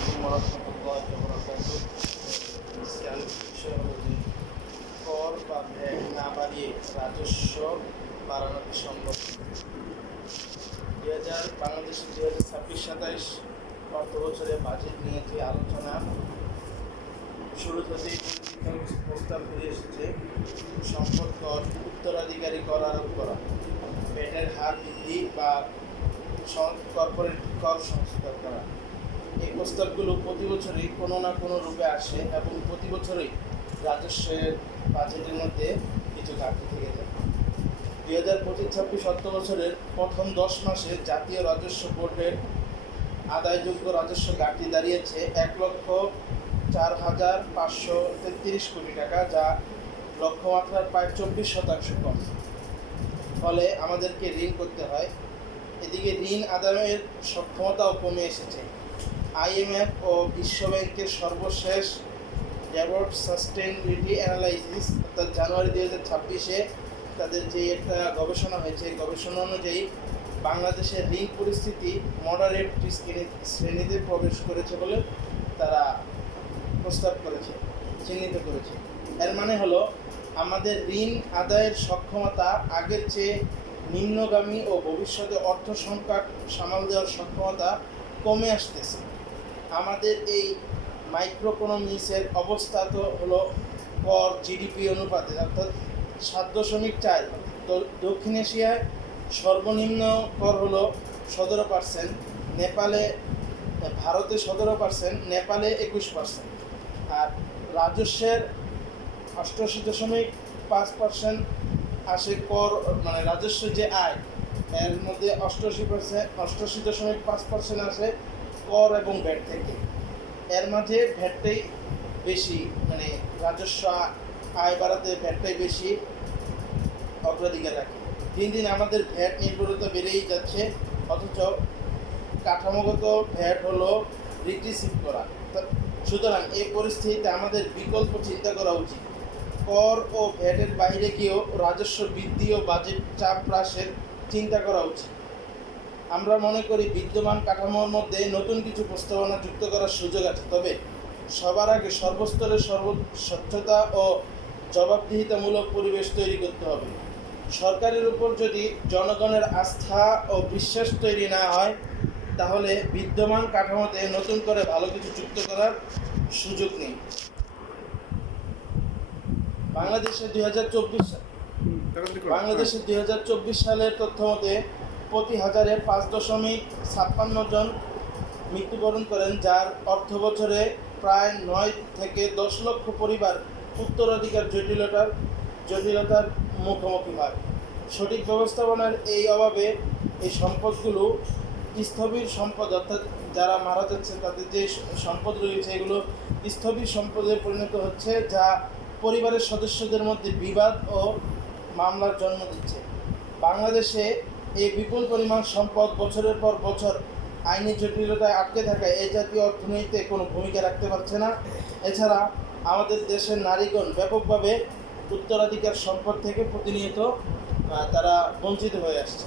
আলাইকুম ওয়া রাহমাতুল্লাহি ওয়া বারাকাতুহু। আজকে আলোচ্য বিষয় হলো যে কর বা ভ্যাট না বাড়িয়ে রাজস্ব বাড়ানো সম্ভব। বাংলাদেশের 2026-27 অর্থ বছরে বাজেট নিয়ে যে আলোচনা শুরু হতেই প্রস্তাব বেরিয়ে এসেছে সম্পদ কর, উত্তরাধিকারী কর আরোপ করা, ভ্যাটের হার বৃদ্ধি বা কর্পোরেট কর সংস্কার করা। এই প্রস্তাবগুলো প্রতি বছরই কোনো না কোনো রূপে আসে এবং প্রতি বছরই রাজস্বের বাজেটের মধ্যে কিছু ঘাটতি থেকে যায়। 2025-26 অর্থ বছরের প্রথম 10 মাসে জাতীয় রাজস্ব বোর্ডের আদায়যোগ্য রাজস্ব ঘাটতি দাঁড়িয়েছে 1,04,533 কোটি টাকা, যা লক্ষ্যমাত্রার প্রায় 24% কম। ফলে আমাদেরকে ঋণ করতে হয়। এদিকে ঋণ আদায়ের সক্ষমতাও কমে এসেছে। IMF ও বিশ্বব্যাংকের সর্বশেষ ডেভেলপড সাস্টেইনেবিলিটি অ্যানালাইসিস অর্থাৎ জানুয়ারি 2026-এ তাদের যে একটা গবেষণা হয়েছে, গবেষণা অনুযায়ী বাংলাদেশের ঋণ পরিস্থিতি মডারেট রিস্ক শ্রেণীতে প্রবেশ করেছে বলে তারা প্রস্তাব করেছে, চিহ্নিত করেছে। এর মানে হলো আমাদের ঋণ আদায়ের সক্ষমতা আগের চেয়ে নিম্নগামী ও ভবিষ্যতে অর্থ সংকট সামাল দেওয়ার সক্ষমতা কমে আসতেছে। আমাদের এই মাইক্রোইকোনমিক্সের অবস্থা তো হলো কর জিডিপি অনুপাতে, অর্থাৎ 7.4। তো দক্ষিণ এশিয়ায় সর্বনিম্ন কর হলো 17%, ভারতে 17%, নেপালে 21%। আর রাজস্বের 88.5% আসে কর, মানে রাজস্ব যে আয় এর মধ্যে 88.5% আসে কর এবং ভ্যাট থেকে। এর মাঝে ভ্যাটটাই বেশি, মানে রাজস্ব আয় বাড়াতে ভ্যাটটাই বেশি অগ্রাধিকার রাখে। দিন দিন আমাদের ভ্যাট নির্ভরতা বেড়েই যাচ্ছে, অথচ কাঠামোগত ভ্যাট হলো রিগ্রেসিভ করা। সুতরাং এই পরিস্থিতিতে আমাদের বিকল্প চিন্তা করা উচিত। কর ও ভ্যাটের বাইরে গিয়েও রাজস্ব বৃদ্ধি ও বাজেট চাপ হ্রাসের চিন্তা করা উচিত। আমরা মনে করি বিদ্যমান কাঠামোর মধ্যে নতুন কিছু প্রস্তাবনা যুক্ত করার সুযোগ আছে, তবে সবার আগে সর্বস্তরে স্বচ্ছতা ও জবাবদিহিতামূলক পরিবেশ তৈরি করতে হবে। সরকারের উপর যদি জনগণের আস্থা ও বিশ্বাস তৈরি না হয়, তাহলে বিদ্যমান কাঠামোতে নতুন করে ভালো কিছু যুক্ত করার সুযোগ নেই। বাংলাদেশে 2024 সালের তথ্য মতে প্রতি হাজারে 5.56 জন মৃত্যুবরণ করেন, যার অর্থ বছরে প্রায় 9 থেকে 10 লক্ষ পরিবার উত্তরাধিকার জটিলতার মুখোমুখি হয়। সঠিক ব্যবস্থাপনার এই অভাবে এই সম্পদগুলো স্থবির সম্পদ, অর্থাৎ যারা মারা যাচ্ছে তাদের যে সম্পদ রয়েছে এগুলো স্থবির সম্পদে পরিণত হচ্ছে, যা পরিবারের সদস্যদের মধ্যে বিবাদ ও মামলার জন্ম দিচ্ছে। বাংলাদেশে এই বিপুল পরিমাণ সম্পদ বছরের পর বছর আইনি জটিলতায় আটকে থাকায় এই জাতীয় অর্থনীতিতে কোনো ভূমিকা রাখতে পারছে না। এছাড়া আমাদের দেশের নারীগণ ব্যাপকভাবে উত্তরাধিকার সম্পদ থেকে প্রতিনিয়ত তারা বঞ্চিত হয়ে আসছে।